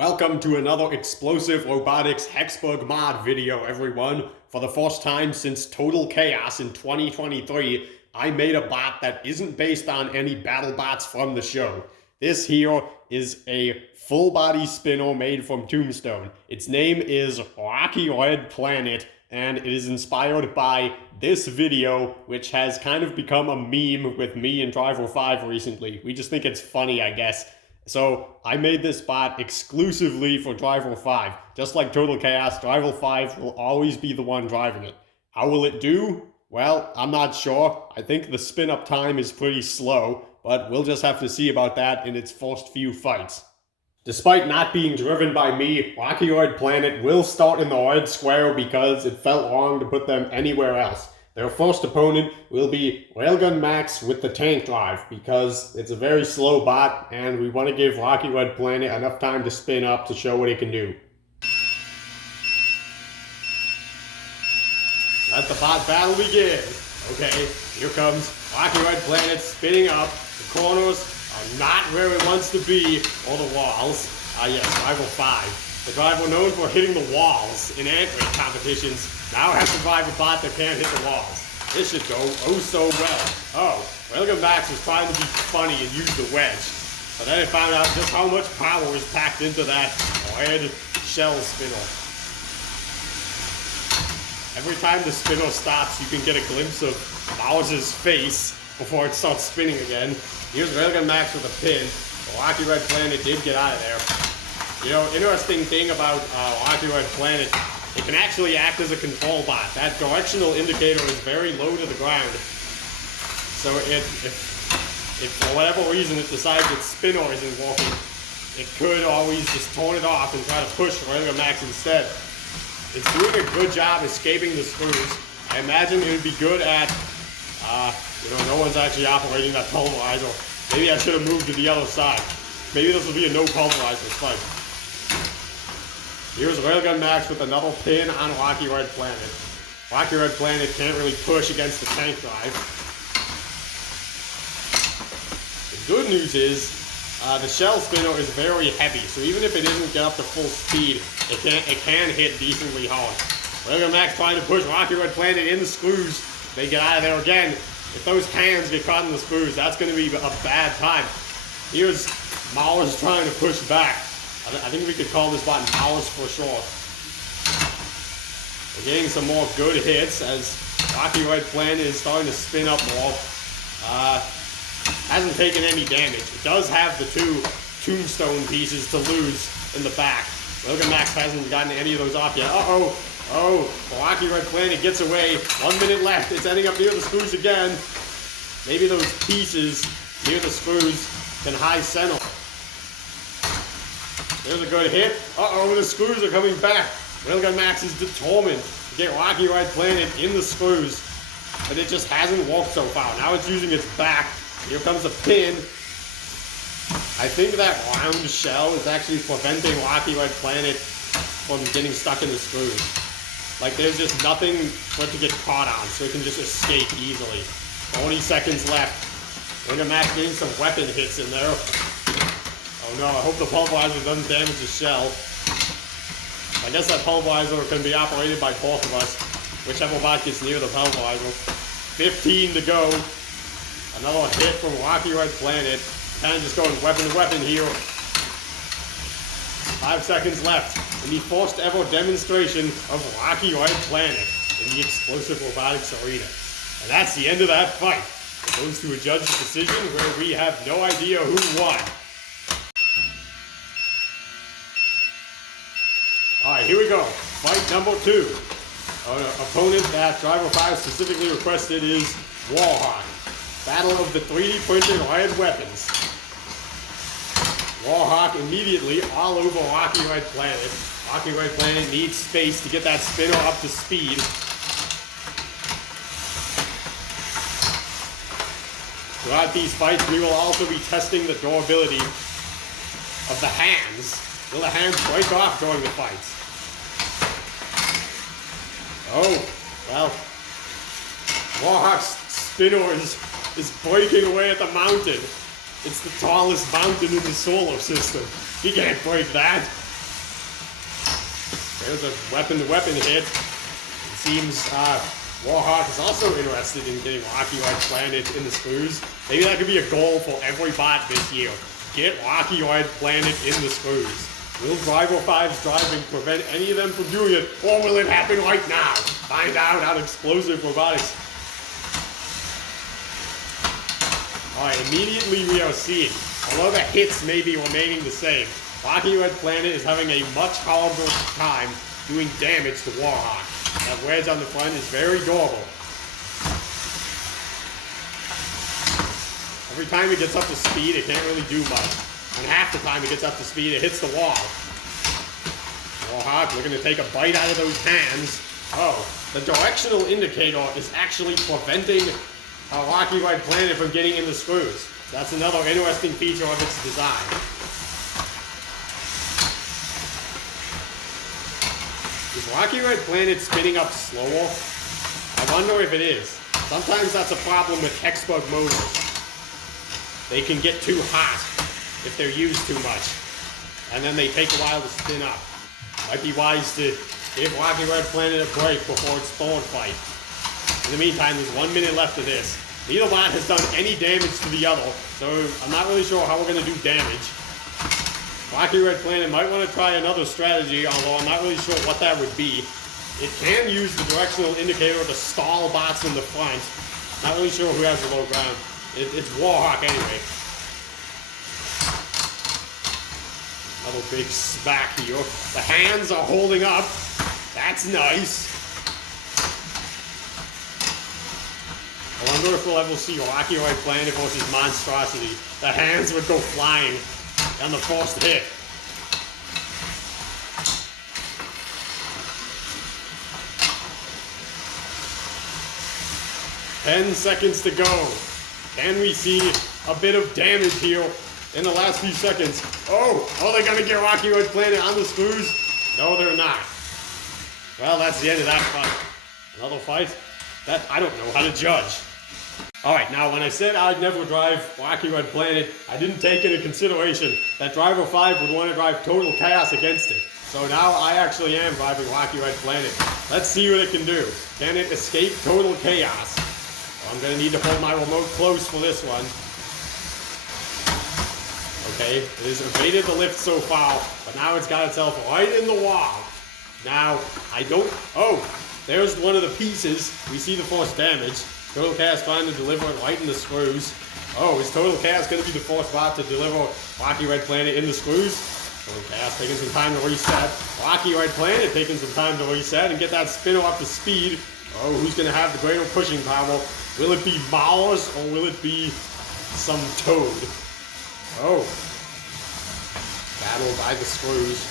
Welcome to another Explosive Robotics Hexbug mod video, everyone. For the first time since Total Chaos in 2023, I made a bot that isn't based on any BattleBots from the show. This here is a full-body spinner made from Tombstone. Its name is Rocky Red Planet, and it is inspired by this video, which has kind of become a meme with me and Driver 5 recently. We just think it's funny, I guess. So I made this bot exclusively for Driver 5. Just like Total Chaos, Driver 5 will always be the one driving it. How will it do? Well, I'm not sure. I think the spin-up time is pretty slow, but we'll just have to see about that in its first few fights. Despite not being driven by me, Rocky Red Planet will start in the red square because it felt wrong to put them anywhere else. Their first opponent will be Railgun Max with the tank drive because it's a very slow bot and we want to give Rocky Red Planet enough time to spin up to show what it can do. Let the bot battle begin. Okay, here comes Rocky Red Planet spinning up. The corners are not where it wants to be, or the walls. Yes, Driver 5. The driver known for hitting the walls in ant race competitions now has to drive a bot that can't hit the walls. This should go oh so well. Oh, Railgun Max was trying to be funny and use the wedge, but then it found out just how much power is packed into that red shell spinner. Every time the spinner stops, you can get a glimpse of Bowser's face before it starts spinning again. Here's Railgun Max with a pin. The Rocky Red Planet did get out of there. You know, interesting thing about Rocky Red Planet, it can actually act as a control bot. That directional indicator is very low to the ground. So if for whatever reason it decides its spinner isn't working, it could always just turn it off and try to push Railgun Max instead. It's doing a good job escaping the screws. I imagine it would be good at, no one's actually operating that pulverizer. Maybe I should have moved to the other side. Maybe this will be a no pulverizer fight. Here's Railgun Max with another pin on Rocky Red Planet. Rocky Red Planet can't really push against the tank drive. The good news is, the shell spinner is very heavy, so even if it doesn't get up to full speed, it can hit decently hard. Railgun Max trying to push Rocky Red Planet in the screws. They get out of there again. If those hands get caught in the screws, that's going to be a bad time. Here's Mars trying to push back. I think we could call this bot Mars for sure. We're getting some more good hits as Rocky Red Planet is starting to spin up more. Hasn't taken any damage. It does have the two Tombstone pieces to lose in the back. Railgun Max hasn't gotten any of those off yet. Oh, Rocky Red Planet gets away. 1 minute left. It's ending up near the screws again. Maybe those pieces near the screws can high center. There's a good hit. The screws are coming back. Railgun Max is determined to get Rocky Red Planet in the screws, but it just hasn't worked so far. Now it's using its back. Here comes a pin. I think that round shell is actually preventing Rocky Red Planet from getting stuck in the screws. Like, there's just nothing for it to get caught on, so it can just escape easily. 20 seconds left. Railgun Max getting some weapon hits in there. Oh no, I hope the pulverizer doesn't damage the shell. I guess that pulverizer can be operated by both of us, whichever bot gets near the pulverizer. 15 to go. Another hit from Rocky Red Planet. Kind of just going weapon to weapon here. 5 seconds left in the first ever demonstration of Rocky Red Planet in the Explosive Robotics Arena. And that's the end of that fight. It goes to a judge's decision where we have no idea who won. Alright, here we go. Fight number 2. Opponent that Driver 5 specifically requested is Warhawk. Battle of the 3D printed red weapons. Warhawk immediately all over Rocky Red Planet. Rocky Red Planet needs space to get that spinner up to speed. Throughout these fights, we will also be testing the durability of the hands. Will the hands break off during the fights? Oh, well, Warhawk's spinner is breaking away at the mountain. It's the tallest mountain in the solar system. He can't break that. There's a weapon-to-weapon hit. It seems Warhawk is also interested in getting Rocky Red Planet in the screws. Maybe that could be a goal for every bot this year. Get Rocky Red Planet in the screws. Will Driver 5's driving prevent any of them from doing it, or will it happen right now? Find out on Explosive Robotics. Alright, immediately we are seeing, although the hits may be remaining the same, Rocky Red Planet is having a much harder time doing damage to Warhawk. That wedge on the front is very durable. Every time it gets up to speed, it can't really do much. And half the time it gets up to speed, it hits the wall. Warhawk looking to take a bite out of those hands. Oh, the directional indicator is actually preventing Rocky Red Planet from getting in the screws. That's another interesting feature of its design. Is Rocky Red Planet spinning up slower? I wonder if it is. Sometimes that's a problem with Hexbug motors. They can get too hot if they're used too much, and then they take a while to spin up. Might be wise to give Rocky Red Planet a break before its third fight. In the meantime, there's 1 minute left of this. Neither bot has done any damage to the other, so I'm not really sure how we're going to do damage. Rocky Red Planet might want to try another strategy, although I'm not really sure what that would be. It can use the directional indicator to stall bots in the front. Not really sure who has the low ground. It's Warhawk anyway. Another big smack here. The hands are holding up. That's nice. I wonder if we'll ever see Rocky Red Planet versus Monstrosity. The hands would go flying on the first hit. "10 seconds to go. Can we see a bit of damage here in the last few seconds?" Oh, are they gonna get Rocky Red Planet on the screws? No, they're not. Well, that's the end of that fight. Another fight that I don't know how to judge. Alright, now when I said I'd never drive Rocky Red Planet, I didn't take into consideration that Driver 5 would want to drive Total Chaos against it. So now I actually am driving Rocky Red Planet. Let's see what it can do. Can it escape Total Chaos? Well, I'm going to need to hold my remote close for this one. Okay, it has evaded the lift so far, but now it's got itself right in the wall. Now, I don't... Oh, there's one of the pieces. We see the first damage. Total Chaos trying to deliver it right in the screws. Oh, is Total Chaos going to be the first bot to deliver Rocky Red Planet in the screws? Total Chaos taking some time to reset. Rocky Red Planet taking some time to reset and get that spinner up to speed. Oh, who's going to have the greater pushing power? Will it be Mars or will it be some toad? Oh. Battle by the screws.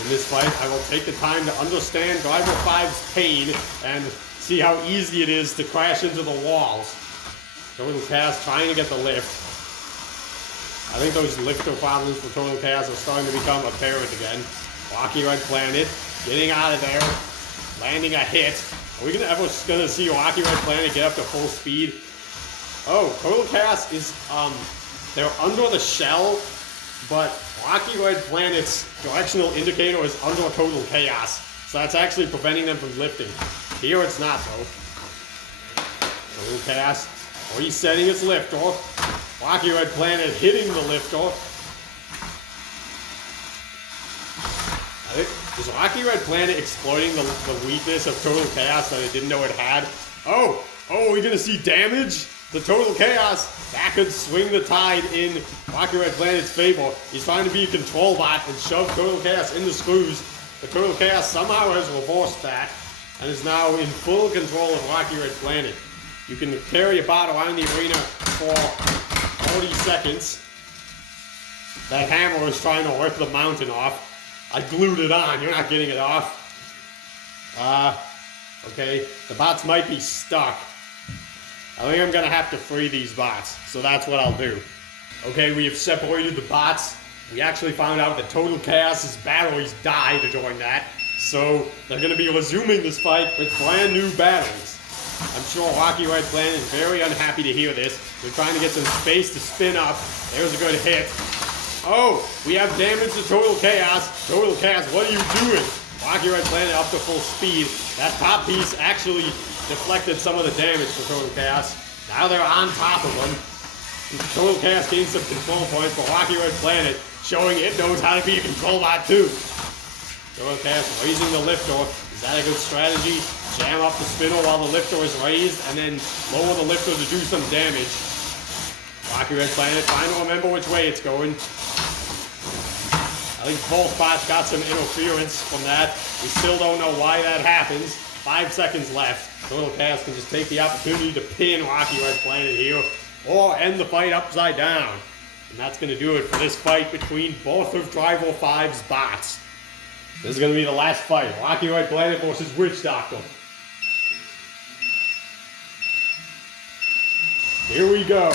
In this fight, I will take the time to understand Driver 5's pain and see how easy it is to crash into the walls. Total Chaos trying to get the lift. I think those lifter problems for Total Chaos are starting to become apparent again. Rocky Red Planet getting out of there, landing a hit. Are we ever gonna see Rocky Red Planet get up to full speed? Oh, Total Chaos is, they're under the shell, but Rocky Red Planet's directional indicator is under Total Chaos, so that's actually preventing them from lifting. Here it's not, though. Total Chaos resetting its lifter. Rocky Red Planet hitting the lifter. Is Rocky Red Planet exploiting the weakness of Total Chaos that it didn't know it had? Oh, are we gonna see damage? The Total Chaos, that could swing the tide in Rocky Red Planet's favor. He's trying to be a control bot and shove Total Chaos in the screws. But Total Chaos somehow has reversed that and is now in full control of Rocky Red Planet. You can carry a bot around the arena for 40 seconds. That hammer is trying to rip the mountain off. I glued it on, you're not getting it off. Okay, the bots might be stuck. I think I'm gonna have to free these bots, so that's what I'll do. Okay, we have separated the bots. We actually found out that Total Chaos's batteries died during that, so they're gonna be resuming this fight with brand new batteries. I'm sure Rocky Red Planet is very unhappy to hear this. They're trying to get some space to spin up. There's a good hit. Oh, we have damage to Total Chaos. Total Chaos, what are you doing? Rocky Red Planet up to full speed. That top piece actually deflected some of the damage to Total Chaos. Now they're on top of them. Total Chaos gains some control points for Rocky Red Planet, showing it knows how to be a control bot too. Total Chaos raising the lift door. Is that a good strategy? Jam up the spinner while the lift door is raised, and then lower the lift door to do some damage. Rocky Red Planet trying to remember which way it's going. I think both bots got some interference from that. We still don't know why that happens. 5 seconds left. Total Chaos can just take the opportunity to pin Rocky Red Planet here, or end the fight upside down. And that's going to do it for this fight between both of Driver 5's bots. This is going to be the last fight. Rocky Red Planet versus Witch Doctor. Here we go.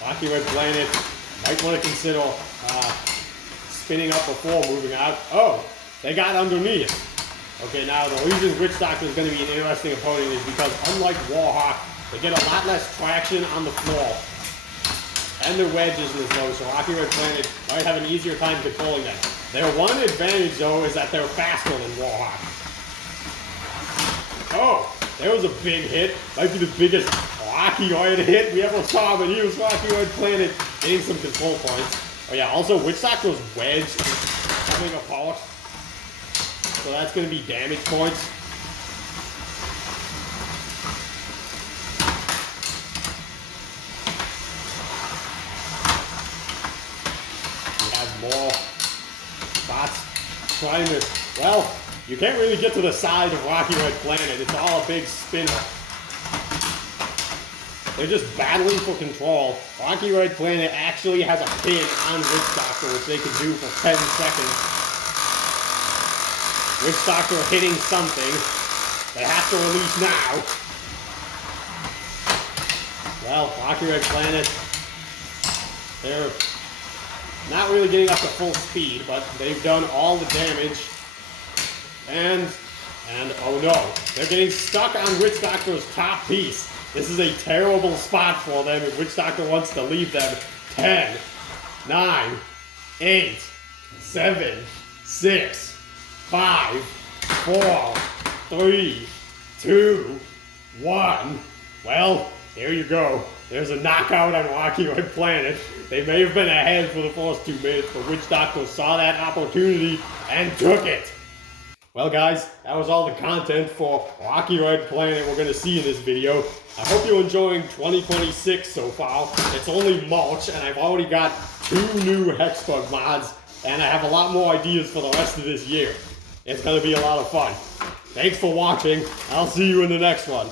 Rocky Red Planet might want to consider spinning up before moving out. Oh, they got underneath. Okay, now the reason Witch Doctor is going to be an interesting opponent is because unlike Warhawk, they get a lot less traction on the floor. And their wedge isn't as low, so Rocky Red Planet might have an easier time controlling them. Their one advantage, though, is that they're faster than Warhawk. Oh, there was a big hit. Might be the biggest Rocky Red hit we ever saw, but here's Rocky Red Planet getting some control points. Oh yeah, also Witch Doctor's wedge is coming apart. So that's going to be damage points. We have more bots trying to, well, you can't really get to the side of Rocky Red Planet. It's all a big spinner. They're just battling for control. Rocky Red Planet actually has a pin on Witch Doctor, which they can do for 10 seconds. Witch Doctor hitting something. They have to release now. Well, Rocky Red Planet, they're not really getting up to full speed, but they've done all the damage. And oh no, they're getting stuck on Witch Doctor's top piece. This is a terrible spot for them if Witch Doctor wants to leave them. 10, 9, 8, 7, 6, 5, 4, 3, 2, 1. Well, there you go. There's a knockout on Rocky Red Planet. They may have been ahead for the first 2 minutes, but Witch Doctor saw that opportunity and took it. Well guys, that was all the content for Rocky Red Planet we're going to see in this video. I hope you're enjoying 2026 so far. It's only March and I've already got 2 new Hexbug mods and I have a lot more ideas for the rest of this year. It's going to be a lot of fun. Thanks for watching. I'll see you in the next one.